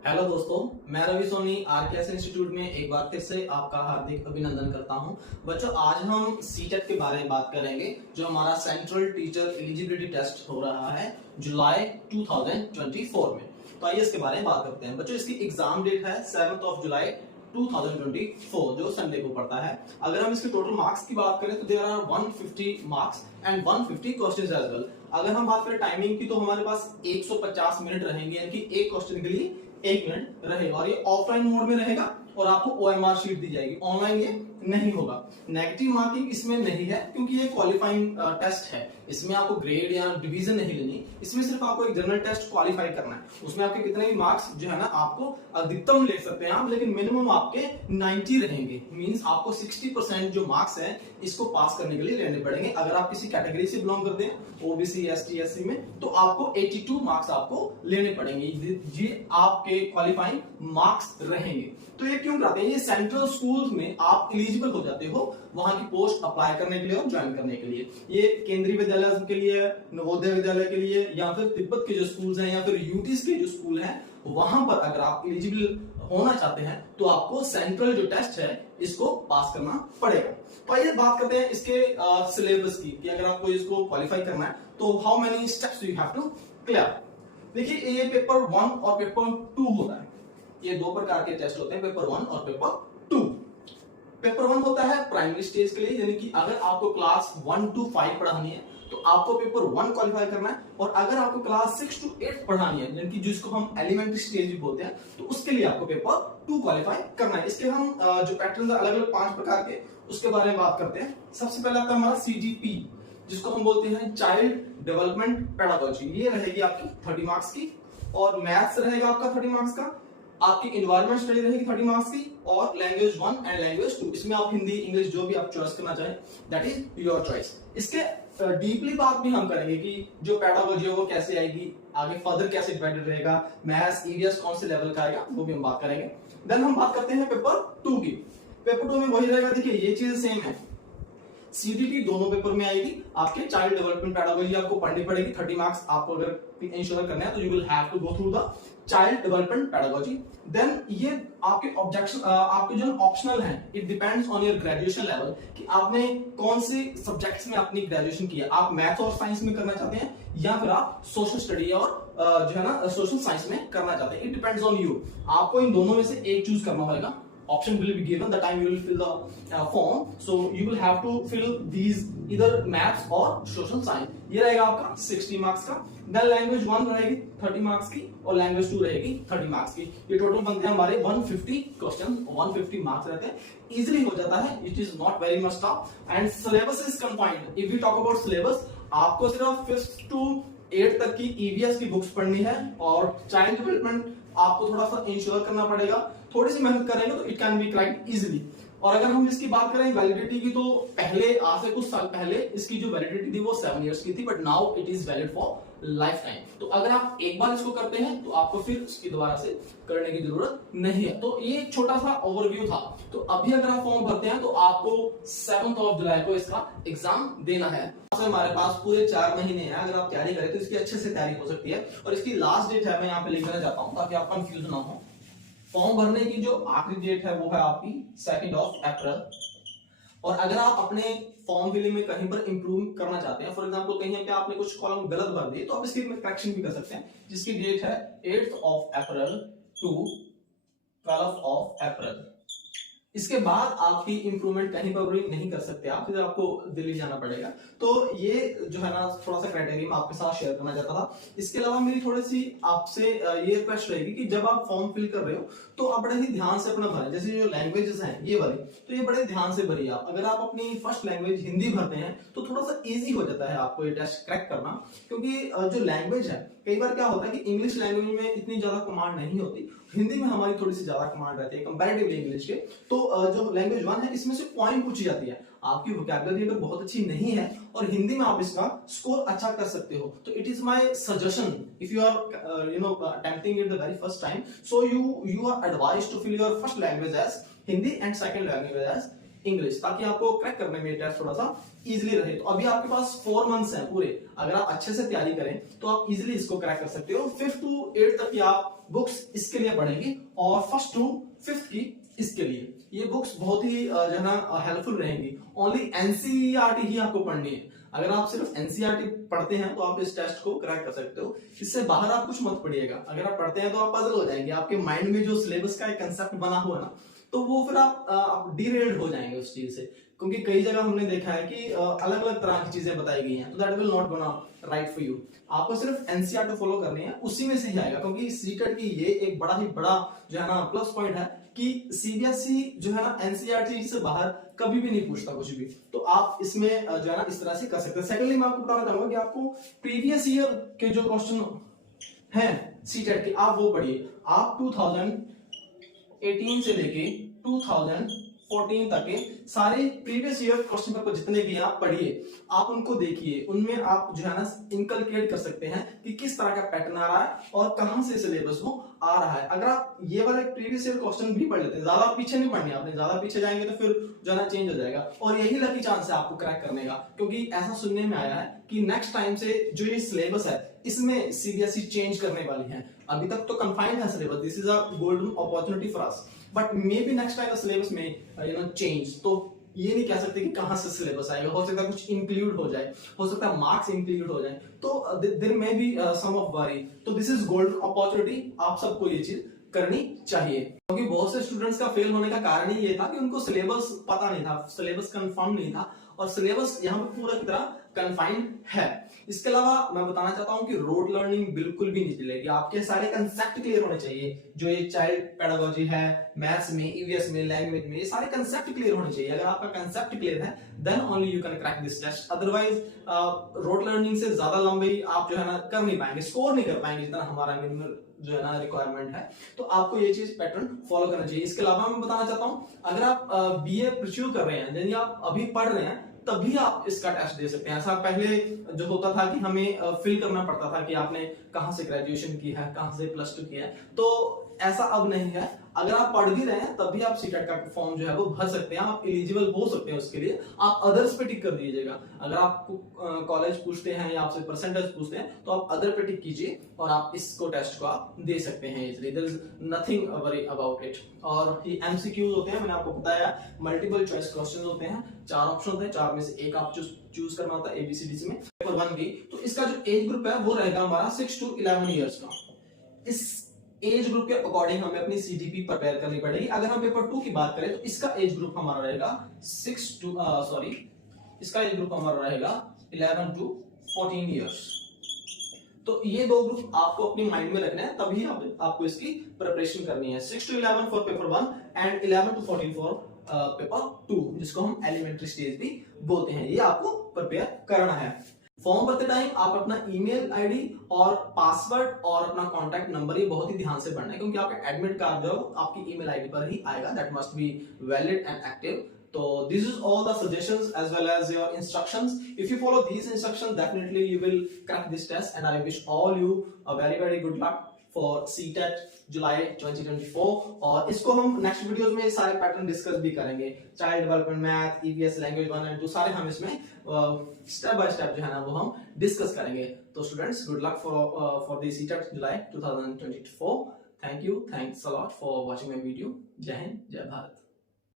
Hello दोस्तों, मैं Ravi Soni RKS institute में एक बार फिर से आपका हार्दिक अभिनंदन करता हूं। बच्चों, आज हम सीटेट के बारे में बात करेंगे, जो हमारा सेंट्रल टीचर एलिजिबिलिटी टेस्ट हो रहा है जुलाई 2024 में। तो आइए इसके बारे में बात करते हैं। बच्चों, इसकी एग्जाम डेट है 7 जुलाई 2024, जो संडे को पड़ता है। अगर हम इसके टोटल मार्क्स की बात करें तो there are 150 marks and 150 questions as well. अगर हम बात करें टाइमिंग की तो हमारे पास 150 मिनट रहेंगे, यानी कि एक क्वेश्चन के लिए 1 मिनट रहेगा, और ये ऑफलाइन मोड में रहेगा और आपको ओएमआर शीट दी जाएगी। ऑनलाइन ये नहीं होगा। नेगेटिव मार्किंग इसमें नहीं है क्योंकि ये क्वालिफाइंग टेस्ट है। इसमें आपको ग्रेड या डिवीजन नहीं लेनी, इसमें सिर्फ आपको एक जनरल टेस्ट क्वालिफाई करना है। उसमें आपके कितने भी मार्क्स जो है ना, आपको अधिकतम ले सकते हैं आप, लेकिन मिनिमम आपके 90 रहेंगे। मींस आपको 60% जो मार्क्स हैं इसको पास करने के लिए लेने पड़ेंगे। अगर आप किसी कैटेगरी से बिलोंग करते हैं, ओबीसी, एसटी, एससी में, तो आपको 82 मार्क्स आपको लेने पड़ेंगे। ये आपके क्वालिफाइंग मार्क्स रहेंगे। तो ये क्यों कराते हैं? ये सेंट्रल स्कूल्स में आप एलिजिबल हो जाते हो वहां की पोस्ट अप्लाई करने के लिए और ज्वाइन करने के लिए। ये केंद्रीय विद्यालय के लिए, नवोदय विद्यालय के लिए, या फिर तिब्बत के जो स्कूल्स हैं, या फिर यूटीज के जो स्कूल हैं, वहां पर अगर आप एलिजिबल होना चाहते हैं तो आपको सेंट्रल जो टेस्ट है इसको पास करना पड़ेगा। तो आइए बात करते हैं इसके सिलेबस की, कि अगर आपको इसको क्वालिफाई करना है तो how many steps you have to clear. देखिए, ये पेपर 1 और पेपर 2 होता है। ये दो प्रकार के टेस्ट होते हैं, पेपर 1 और पेपर 2। पेपर 1 होता है प्राइमरी स्टेज के लिए, यानी कि अगर आपको क्लास 1 to 5 पढ़ानी है तो आपको पेपर 1 क्वालिफाई करना है, और अगर आपको क्लास 6 to 8 पढ़ानी है, यानी कि जिसको हम एलिमेंट्री स्टेज भी बोलते हैं, तो उसके लिए आपको पेपर 2 क्वालिफाई करना है। इसके हम जो पैटर्न अलग अलग 5 प्रकार के, उसके बारे में बात करते हैं। सबसे पहले आता है हमारा सीडीपी, जिसको हम बोलते हैं चाइल्ड डेवलपमेंट पेडागोजी। ये रहेगी आपकी 30 मार्क्स की, और मैथ्स रहेगा आपका 30 मार्क्स का, आपकी इन्वायरमेंट स्टडी रहेगी 30 मार्क्स की, और लैंग्वेज 1 एंड लैंग्वेज 2, इसमें आप हिंदी, इंग्लिश जो भी आप चॉइस करना चाहें, दैट इज योर चॉइस। इसके डीपली बात भी हम करेंगे कि जो पेडागोजी है वो कैसे आएगी, आगे फर्दर कैसे डिवाइडेड रहेगा, मैथ्स, ईवीएस कौन से लेवल का आएगा, वो भी हम बात करेंगे। देन हम बात करते हैं पेपर 2 की। पेपर 2 में वही रहेगा। देखिए, ये चीज सेम है, सीडीटी दोनों पेपर में आएगी। आपके चाइल्ड डेवलपमेंट पेडागोजी आपको पढ़नी पड़ेगी, 30 मार्क्स आपको अगर इंश्योर करना है तो you will have to go through the child development pedagogy. Then ये आपके ऑब्जेक्शन, आपके जो ऑप्शनल हैं, it depends on your graduation level, कि आपने कौन से सब्जेक्ट्स में अपनी ग्रेजुएशन की है। आप मैथ और साइंस में करना चाहते हैं, या फिर आप सोशल स्टडी और जो है ना सोशल साइंस में करना चाहते हैं। It depends on you. आपको इन दोनों में से एक चूज करना होगा। Option will be given the time you will fill the form, so you will have to fill these either maths or social science. ये रहेगा आपका 60 मार्क्स का। देन लैंग्वेज 1 रहेगी 30 मार्क्स की, और लैंग्वेज 2 रहेगी 30 मार्क्स की। ये टोटल बनते हैं हमारे 150 क्वेश्चन, 150 मार्क्स रहते हैं। इजीली हो जाता है, it is not very much tough, and syllabus is confined. If you talk about syllabus, आपको सिर्फ 5th to 8th तक की ईवीएस की बुक्स पढ़नी है, और चाइल्ड डेवलपमेंट आपको थोड़ा सा इंश्योर करना पड़ेगा। थोड़ी सी मेहनत करेंगे तो it can be cracked easily. और अगर हम इसकी बात करें वैलिडिटी की, तो पहले, आज से कुछ साल पहले, इसकी जो वैलिडिटी थी वो 7 इयर्स की थी, but now it is valid for life time. तो अगर आप एक बार इसको करते हैं तो आपको फिर इसकी दोबारा से करने की जरूरत नहीं है। तो ये एक छोटा सा ओवरव्यू था। तो अभी अगर आप फॉर्म भरते हैं तो आपको 7 जुलाई को इसका एग्जाम देना है। हमारे पास पूरे 4 महीने हैं। अगर आप तैयारी करें तो इसकी अच्छे से तैयारी हो सकती है। और इसकी लास्ट डेट है, मैं यहाँ पे लिख देना चाहता हूँ ताकि आप कंफ्यूज ना हो। फॉर्म भरने की जो आखिरी डेट है वो है आपकी 2 अप्रैल। और अगर आप अपने फॉर्म फिलिंग में कहीं पर इंप्रूव करना चाहते हैं, फॉर एग्जांपल कहीं पे आपने कुछ कॉलम गलत भर दिए, तो आप इसकी करेक्शन भी कर सकते हैं, जिसकी डेट है 8 अप्रैल टू 12 अप्रैल। इसके बाद आपकी इंप्रूवमेंट कहीं पर भी नहीं कर सकते आप, फिर आपको दिल्ली जाना पड़ेगा। तो ये जो है ना, थोड़ा सा क्राइटेरिया मैं आपके साथ शेयर करना चाहता था। इसके अलावा मेरी थोड़ी सी आपसे ये रिक्वेस्ट रहेगी कि जब आप फॉर्म फिल कर रहे हो तो आप बड़े ही ध्यान से अपना भरें। जैसे जो लैंग्वेजेस हैं ये वाली, तो ये बड़े ध्यान से भरिए आप। अगर आप अपनी फर्स्ट लैंग्वेज हिंदी भरते हैं तो थोड़ा सा इजी हो जाता है आपको ये टेस्ट क्रैक करना, क्योंकि जो लैंग्वेज है, कई बार क्या होता है कि इंग्लिश लैंग्वेज में इतनी ज्यादा कमांड नहीं होती, हिंदी में हमारी थोड़ी सी ज्यादा कमांड रहती है कंपैरेटिवली इंग्लिश के। तो जो लैंग्वेज 1 है, इसमें से पॉइंट पूछी जाती है। आपकी वोकैबुलरी अगर बहुत अच्छी नहीं है और हिंदी में आप इसका स्कोर अच्छा कर सकते हो, तो it is my suggestion, if you are attempting it the very first time, so you are advised to fill your first language as Hindi and second language as English, ताकि आपको क्रैक करने में टेस्ट थोड़ा सा इजीली रहे। तो अभी आपके पास 4 मंथ्स हैं पूरे, अगर आप अच्छे से तैयारी करें तो आप इजीली इसको क्रैक कर सकते हो। 5th to 8th तक की आप बुक्स इसके लिए पढ़ेंगे और 1st to 5th की इसके लिए। ये बुक्स बहुत ही जो है ना हेल्पफुल रहेंगी। ओनली एनसीईआरटी ही आपको पढ़नी है। अगर आप सिर्फ एनसीईआरटी पढ़ते हैं तो आप इस टेस्ट को क्रैक कर सकते हो, इससे बाहर आप कुछ मत पढ़िएगा। अगर आप पढ़ते हैं तो आप पजल हो जाएंगे, आपके माइंड में जो सिलेबस का एक कंसेप्ट बना हुआ है ना, तो वो फिर आप डिरेल्ड हो जाएंगे उस चीज से। क्योंकि कई जगह हमने देखा है कि अलग अलग तरह की चीजें बताई गई हैं, तो that will not gonna right for you. आपको सिर्फ एनसीईआरटी फॉलो करनी है, उसी में से ही आएगा। क्योंकि सीटेट की ये एक बड़ा ही बड़ा जो है ना प्लस पॉइंट है कि सीबीएसई जो है ना एनसीईआरटी से बाहर कभी भी नहीं पूछता कुछ भी, तो आप इसमें जो है ना इस तरह से कर सकते हैं। सेकेंडली मैं आपको बताना चाहूंगा कि आपको प्रीवियस ईयर के जो क्वेश्चन हैं सीटेट के, आप वो पढ़िए। आप 2018 से लेके 2014 तक के सारे प्रीवियस ईयर क्वेश्चन पेपर जितने भी आप पढ़िए, आप उनको देखिए। उनमें आप जो है ना इनकलकेट कर सकते हैं कि किस तरह का पैटर्न आ रहा है और कहां से सिलेबस वो आ रहा है। अगर आप ये वाले प्रीवियस ईयर क्वेश्चन भी पढ़ लेते हैं, ज्यादा पीछे नहीं पढ़नी आपने, ज्यादा पीछे जाएंगे तो फिर जो है ना चेंज हो जाएगा। और यही लकी चांस है आपको क्रैक करने का, क्योंकि ऐसा सुनने में आया है कि नेक्स्ट टाइम से जो ये सिलेबस है इसमें सीबीएसई चेंज करने वाली है। अभी तक तो कन्फाइंड है syllabus, this is a golden opportunity for us, but may be next time the syllabus में चेंज। तो ये नहीं कह सकते कि कहां से सिलेबस आएगा, हो सकता है कुछ इंक्लूड हो जाए, हो सकता है मार्क्स इंक्लूड हो जाए, तो there may be some of worry. तो दिस इज गोल्डन अपॉर्चुनिटी, आप सबको ये चीज करनी चाहिए। क्योंकि बहुत से स्टूडेंट्स का फेल होने का कारण ही ये था कि उनको सिलेबस पता नहीं था, सिलेबस कंफर्म नहीं था, और सिलेबस यहाँ पे पूरा की तरह कन्फाइंड है। इसके अलावा मैं बताना चाहता हूं कि रोड लर्निंग बिल्कुल भी नहीं चलेगी। आपके सारे कंसेप्ट क्लियर होने चाहिए, जो ये चाइल्ड पेडागोजी है, मैथ्स में, ईवीएस में, लैंग्वेज में, ये सारे कंसेप्ट क्लियर होने चाहिए। अगर आपका कंसेप्ट क्लियर है then only you can crack this test. Otherwise rote learning से ज्यादा लंबी आप जो है ना कर नहीं पाएंगे, स्कोर नहीं कर पाएंगे जितना हमारा मिनिमम जो है ना रिक्वायरमेंट है। तो आपको ये चीज पैटर्न फॉलो करना चाहिए। इसके अलावा मैं बताना चाहता हूं, अगर आप बीए परस्यू कर रहे हैं, यानी आप अभी पढ़ रहे हैं, तभी आप इसका टेस्ट दे सकते हैं। ऐसा पहले जो होता था कि हमें फिल करना पड़ता था कि आपने कहां से ग्रेजुएशन की है, कहां से +2 किया है, तो ऐसा अब नहीं है। अगर आप पढ़ भी रहे हैं तभी आप सीटेट का फॉर्म जो है वो भर सकते हैं, आप एलिजिबल हो सकते हैं उसके लिए। आप अदर्स पे टिक कर दीजिएगा। अगर आपको कॉलेज पूछते हैं या आपसे परसेंटेज पूछते हैं तो आप अदर पे टिक कीजिए और आप इसको टेस्ट को आप दे सकते हैं easily. There is nothing worry about it. और ये एमसीक्यूज होते हैं, मैंने आपको बताया, मल्टीपल चॉइस क्वेश्चंस होते हैं, 4 ऑप्शन होते हैं, 4 में से एक आप चूज करना होता है एबीसीडी में। पेपर 1 की तो इसका जो एज ग्रुप है वो रहेगा हमारा 6 to 11 इयर्स का। इस एज ग्रुप के अकॉर्डिंग हमें अपनी सीटीपी प्रिपेयर करनी पड़ेगी। अगर हम पेपर 2 की बात करें तो इसका एज ग्रुप हमारा रहेगा 11 to 14 इयर्स। तो ये दो ग्रुप आपको अपनी माइंड में रखना है, तभी आपको इसकी प्रिपरेशन करनी है। 6 to 11 for paper 1 and 11 to 14 for paper 2, जिसको हम एलिमेंट्री स्टेज भी बोलते हैं। ये आपको प्रिपेयर करना है। फॉर्म भरते टाइम आप अपना ईमेल आईडी और पासवर्ड और अपना कॉन्टैक्ट नंबर ये बहुत ही ध्यान से भरना है, क्योंकि आपका एडमिट कार्ड जो आपकी ईमेल आईडी पर ही आएगा। That must be valid and active. So this is all the suggestions as well as your instructions. If you follow these instructions, definitely you will crack this test, and I wish all you a very good luck for CTET जुलाई 2024। और इसको हम next videos में सारे pattern discuss भी करेंगे। Child development, math, EVS, language 1 and 2 सारे हम इसमें स्टेप बाय स्टेप जो है ना वो हम डिस्कस करेंगे। तो students, good luck for the CTET July 2024। Thank you, thanks a lot for watching my video. जय हिंद, जय भारत।